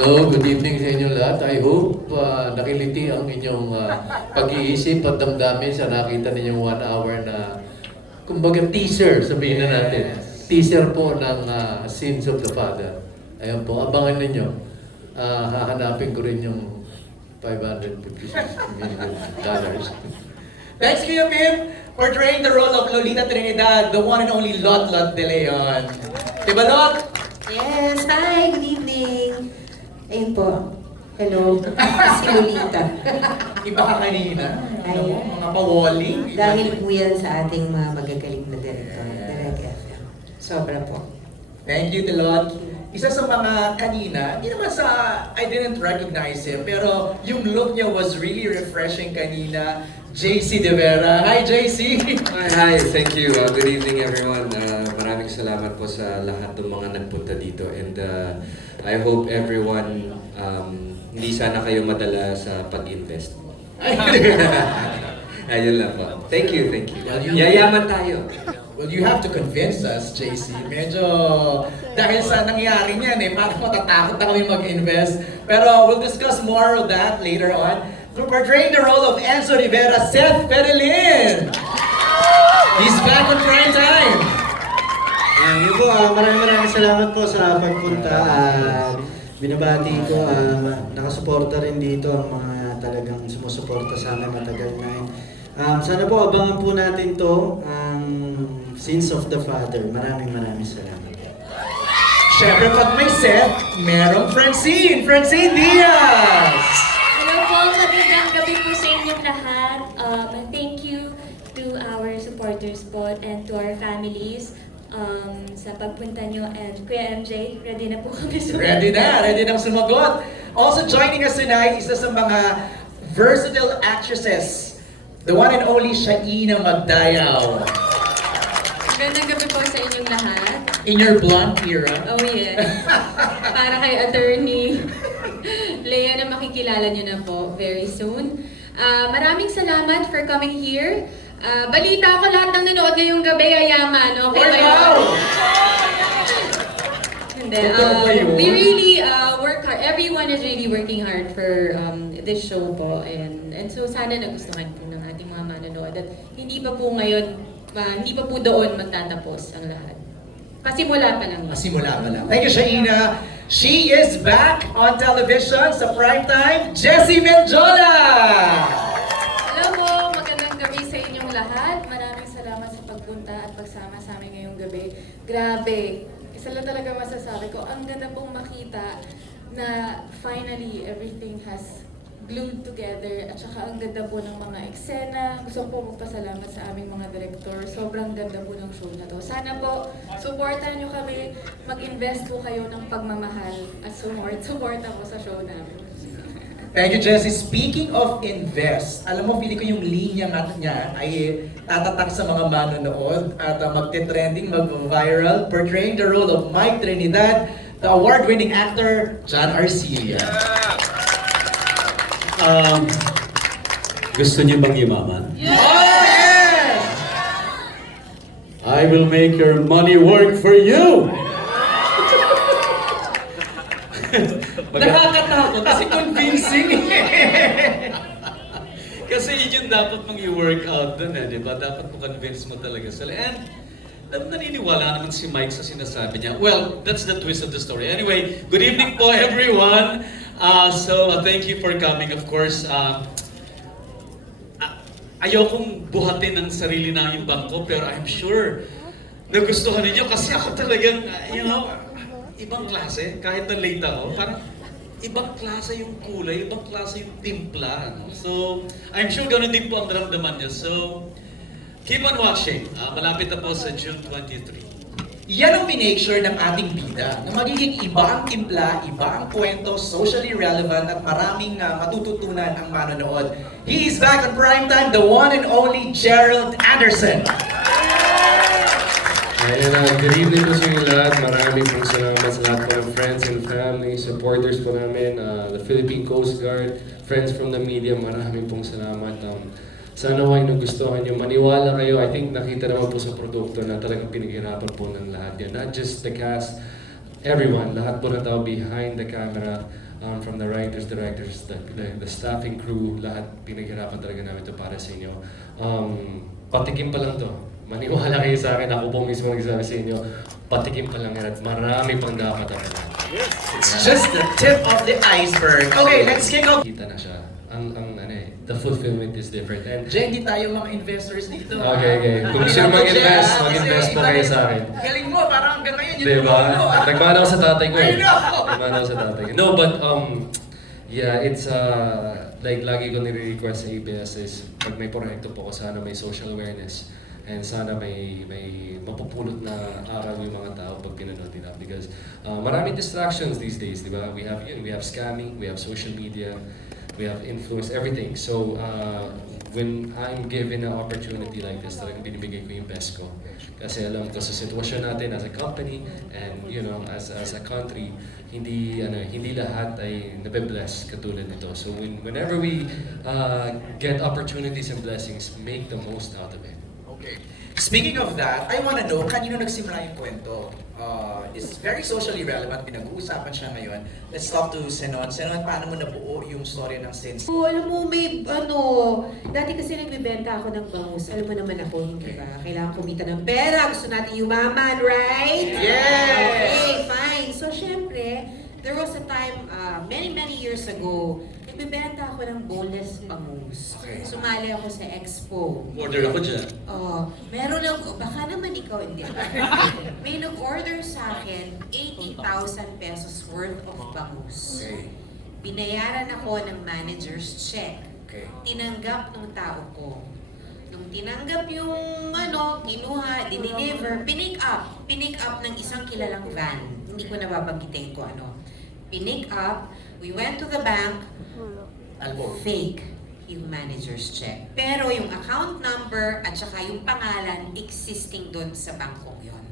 Hello, good evening sa inyong lahat. I hope nakiliti ang inyong pag-iisip at damdamin sa nakita ninyong 1 hour na, kumbaga teaser, sabihin na natin. Teaser po ng Sins of the Father. Ayan po, abangan ninyo. Hahanapin ko rin yung $556 million. Thanks, Kuya Pim, portraying the role of Lolita Trinidad, the one and only Lot Lot De Leon. Diba, Lot? Yes, hi, good evening. Ayun po. Hello, si Lolita. Iba ka kanina. Ano mo, Ayan. mga pawali. Dahil po yan sa ating mga magagaling na director, Direk FM. Sobra po. Thank you, Lot. Isa sa mga kanina, hindi naman sa, I didn't recognize him, pero yung look niya was really refreshing kanina. JC De Vera. Hi, JC! Hi, thank you. Good evening everyone. Maraming salamat po sa lahat ng mga nagpunta dito and I hope everyone hindi sana kayo madala sa pag-invest. Ayun lang po. Thank you, thank you. Yayaman tayo. Well, you have to convince us, JC. Medyo, dahil sa nangyari niyan parang matatakot na kami mag-invest. Pero we'll discuss more of that later on. Through portraying the role of Enzo Rivera, Seth Pedelin! He's back on prime time! Yun po, maraming salamat po sa pagpunta. Binabati ko, nakasuporta rin dito ang mga talagang sumusuporta sa amin matagal na. Sana po abangan po natin to, ang Sins of the Father. Maraming salamat. Siyempre, pag may Seth, merong Francine! Francine Diaz! Hello po, magandang gabi po sa inyong lahat. Thank you to our supporters po and to our families sa pagpunta nyo. And Kuya MJ, ready na po kami sumagot. Ready na sumagot. Also joining us tonight, isa sa mga versatile actresses, the one and only Shaina Magdayaw. Magandang gabi po sa inyong lahat. In your blonde era. Oh yes. Para kay attorney Lea na makikilala niyo na po very soon. Maraming salamat for coming here. Balita ko lahat ng nanood ngayong gabi yayaman. Okay ba yun? Wow! And then, Totoo ba yun? we really work hard. Everyone is really working hard for this show po. And so sana nagustuhan po ng ating mga manonood. At hindi pa po ngayon, hindi pa po doon magtatapos ang lahat. Pasimula pa lang. Masimula pa lang. Thank you, Shaina. She is back on television sa primetime, Jessie Menjola! Hello po, magandang gabi sa inyong lahat. Maraming salamat sa pagpunta at pagsama sa amin ngayong gabi. Grabe, isa lang talaga masasabi ko, ang ganda pong makita na finally everything has glued together at saka ang ganda po ng mga eksena. Gusto ko po magpasalamat sa aming mga direktor. Sobrang ganda po ng show na to. Sana po, supportan nyo kami, mag-invest po kayo ng pagmamahal at support ako sa show namin. Thank you, Jessie. Speaking of invest, alam mo, pili ko yung linya niya ay tatatak sa mga manonood at magte-trending, mag-viral, portraying the role of Mike Trinidad, the award-winning actor, John Arcilla. Gusto niyo bang yumaman? Oh, yes! I will make your money work for you! Nakakatakot kasi convincing. Kasi yun yung dapat mong i-work out dun di ba? Dapat mo convince mo talaga sila. And naniniwala naman si Mike sa sinasabi niya. Well, that's the twist of the story. Anyway, good evening po everyone. Thank you for coming. Of course, ayokong buhatin ang sarili naming bangko, pero I'm sure nagustuhan ninyo kasi ako talagang, ibang klase. Kahit na late ako, parang ibang klase yung kulay, ibang klase yung timpla. So, I'm sure ganun din po ang naramdaman niyo. So, keep on watching. Malapit na po sa June 23. Yan ang pinake sure ng ating bida, na magiging iba ang timpla, iba ang kwento, socially relevant at maraming matututunan ang manonood. He is back on primetime, the one and only Gerald Anderson. Good evening po sa inyo lahat. Maraming pong salamat sa lahat po ng friends and family, supporters po namin, the Philippine Coast Guard, friends from the media, maraming pong salamat. Sana ko ay nagustuhan nyo. Maniwala kayo. I think nakita naman po sa produkto na talagang pinaghirapan po ng lahat yun. Not just the cast, everyone, lahat po na tao behind the camera, from the writers, directors, the staffing crew, lahat pinaghirapan talaga namin ito para sa inyo. Patikim pa lang to. Maniwala kayo sa akin, ako po mismo nagsasabi sa inyo, patikim pa lang yan at marami pang dapat ang It's just the tip of the iceberg. Okay, let's kick off. kita na siya. The fulfillment is different. And Jen, hindi tayo mga investors dito. Okay. Kung gusto nyo mag-invest po kayo sa akin. Galing mo, parang hanggang ngayon yun Diba? mo. Nagmana ako sa tatay ko eh. I know! Nagmana ako sa tatay ko. No, but yeah, it's like lagi ko nire-request sa ABS is pag may proyekto po ko, sana may social awareness. And sana may mapupulot na aral yung mga tao pag pinanood nila. Because maraming distractions these days, di ba? We have scamming, we have social media, we have influence, everything. So when I'm given an opportunity like this, talagang binibigay ko yung best ko. Kasi alam ko sa sitwasyon natin as a company and as a country, hindi lahat ay nabe-bless katulad nito. So whenever we get opportunities and blessings, make the most out of it. Okay. Speaking of that, I wanna know, kanino nagsimula yung kwento? It's very socially relevant, pinag-uusapan siya ngayon. Let's talk to Senon. Senon, paano mo nabuo yung story ng Sense? Oh, alam mo, may dati kasi nagbibenta ako ng bangus. Alam mo naman ako, di ba? Kailangan kumita ng pera. Gusto natin yumaman, right? Yes! Okay, fine. So, syempre, there was a time, many years ago, nagbibenta ako ng boneless bangus. Okay. Sumali ako sa expo. Order ako dyan. Meron baka naman ikaw, hindi. May nag-order sa akin 80,000 pesos worth of bangus. Okay. Binayaran ako ng manager's check. Okay. Tinanggap ng tao ko. Nung tinanggap yung kinuha, dineliver, pinick up ng isang kilalang van. Hindi ko nababanggitin ko Pinick up, we went to the bank, fake yung manager's check. Pero yung account number at saka yung pangalan existing doon sa bangkong yon.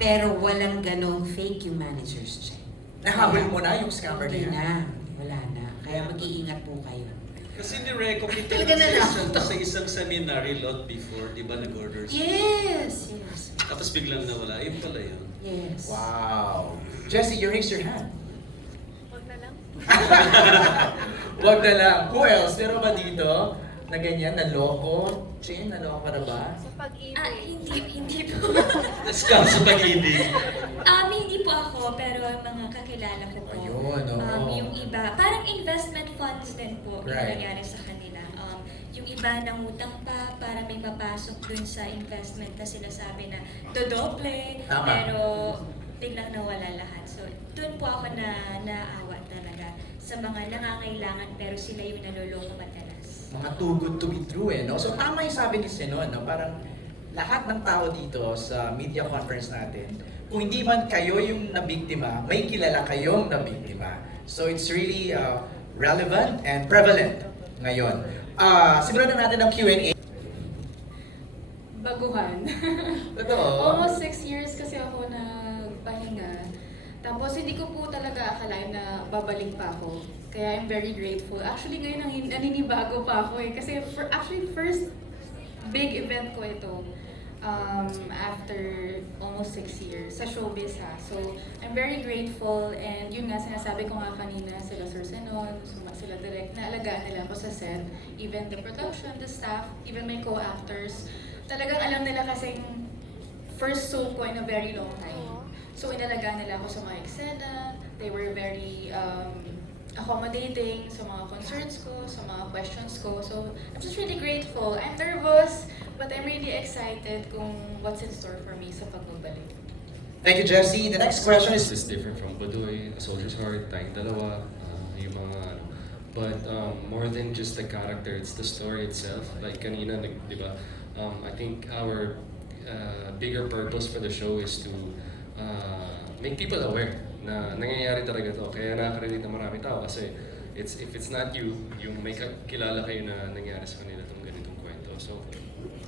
Pero walang ganong fake yung manager's check. Nahabol mo na yung scammer na Hindi yan? na, wala na. Kaya mag-iingat po kayo. Kasi ni-reco kita Talaga na lang. sa isang seminary lot before, di ba nag-order siya? Yes. Tapos biglang nawala, yun pala yun. Yes. Wow. Jessie, you raise your hand. Huwag na lang. Wag na lang. Who else? Meron ba dito na ganyan, naloko? Jane, naloko ka na ba? Hindi po. Scam sa pag-ibig. Hindi po ako, pero mga kakilala ko po. Ayun, oo. Yung iba, parang investment funds din po yung Right. nangyari sa kanila. Yung iba nangutang pa para may mapasok dun sa investment na sinasabi na dodoble, Tama. pero biglang nawala lahat. So, dun po ako naawa talaga sa mga nangangailangan pero sila yung naloloko madalas. Mga too good to be true no? So tama yung sabi ni Senon, no? Parang lahat ng tao dito sa media conference natin, kung hindi man kayo yung nabiktima, may kilala kayong nabiktima. So it's really relevant and prevalent ngayon. Simulan na natin ang Q&A. Baguhan. Totoo. Almost 6 years kasi ako nagpahinga. Tapos hindi ko po talaga akalain na babalik pa ako. Kaya I'm very grateful. Actually ngayon naninibago pa ako eh. Kasi first big event ko ito after almost 6 years sa showbiz ha. So I'm very grateful and yun nga sinasabi ko nga kanina sila Sir Senon, sila direct na alagaan nila ako sa set. Even the production, the staff, even my co-actors. Talagang alam nila kasing first show ko in a very long time. So inalagaan nila ako sa mga eksena. They were very accommodating sa mga concerns ko, sa mga questions ko. So I'm just really grateful. I'm nervous, but I'm really excited kung what's in store for me sa pagbabalik. Thank you, Jessie. The next question is... This is different from Baduy, A Soldier's Heart, Tayong Dalawa, yung mga but more than just the character, it's the story itself. Like kanina, di ba? I think our bigger purpose for the show is to make people aware na nangyayari talaga to. Kaya nakaka-relate na marami tao kasi if it's not you, yung may kilala kayo na nangyari sa kanila itong ganitong kwento. So,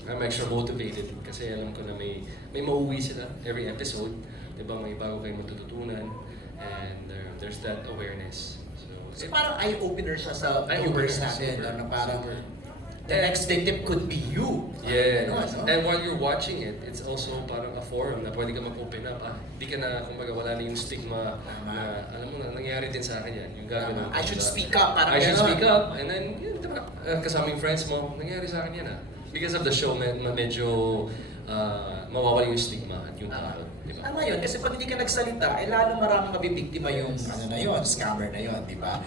I'm extra motivated kasi alam ko na may mauwi sila every episode. Diba, may bago kayong matututunan and there's that awareness. So parang eye-opener siya sa viewers natin. Super, Na parang super. the next victim could be you. Yes. Ganon, no? And while you're watching it, it's also parang a forum na pwede ka mag-open up. Di ka na, kumbaga, wala na yung stigma na, alam mo na, nangyari din sa akin yan. Yung gagawin. I should speak up. Parang I should ganon. speak up. And then, yun, diba, kasaming friends mo, nangyari sa akin yan Because of the show, medyo mawawala yung stigma at yung takot. Diba? Tama yun, kasi pag hindi ka nagsalita, lalo maraming mabibiktima yung scammer na yun, di ba?